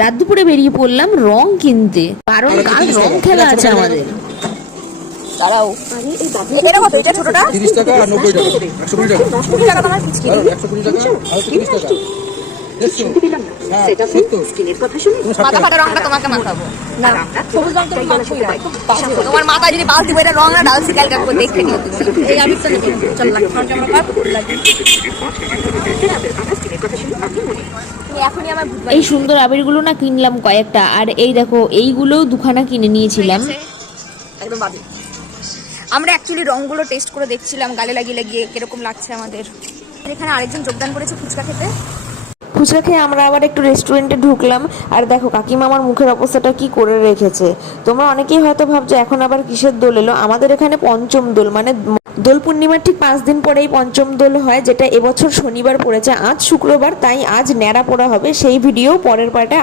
রাত দুপুরে বেরিয়ে পড়লাম রং কিনতে, কারণ কাল রং খেলা আছে আমাদের। দাঁড়াও, এটা কত? এটা ছোটটা 30 টাকা আর 90 টাকা 120 টাকা 20 টাকা তোমার পিচকি। 120 টাকা আর 30 টাকা দেখছো? হ্যাঁ সত্য স্কিনের কথা শুনে মাথা ফাটা রংটা তোমাকে মাখাবো না, সবুজ রং তো মাখবই না। তোমার মাথা যদি বালতি বইটা রং না ডালছি কালকে করে দেখে নিও তুমি। এই আমি তো নেব, চল লাগ ক্যামেরা পার লাগি। এখনই আমার এই সুন্দর আবিরগুলো না কিনলাম কয়েকটা, আর এই দেখো এইগুলোও দুখানা কিনে নিয়েছিলাম। একদম বাজে। আমরা অ্যাকচুয়ালি রংগুলো টেস্ট করে দেখছিলাম গালে লাগিয়ে লাগিয়ে কিরকম লাগছে আমাদের। এখানে আরেকজন যোগদান করেছে ফুচকা খেতে। ফুচকা খেয়ে আমরা আবার একটু রেস্টুরেন্টে ঢুকলাম, আর দেখো কাকিমা আমার মুখের অবস্থাটা কি করে রেখেছে। তোমরা অনেকেই হয়তো ভাবছো এখন আবার কিসের দোল এলো। আমাদের এখানে পঞ্চম দোল, মানে দোল পূর্ণিমার ঠিক 5 দিন পরেই পঞ্চম দোল হয়, যেটা এবছর শনিবার পড়েছে, আজ শুক্রবার, তাই আজ ন্যাড়া পোড়া হবে। সেই ভিডিও পরের পার্টে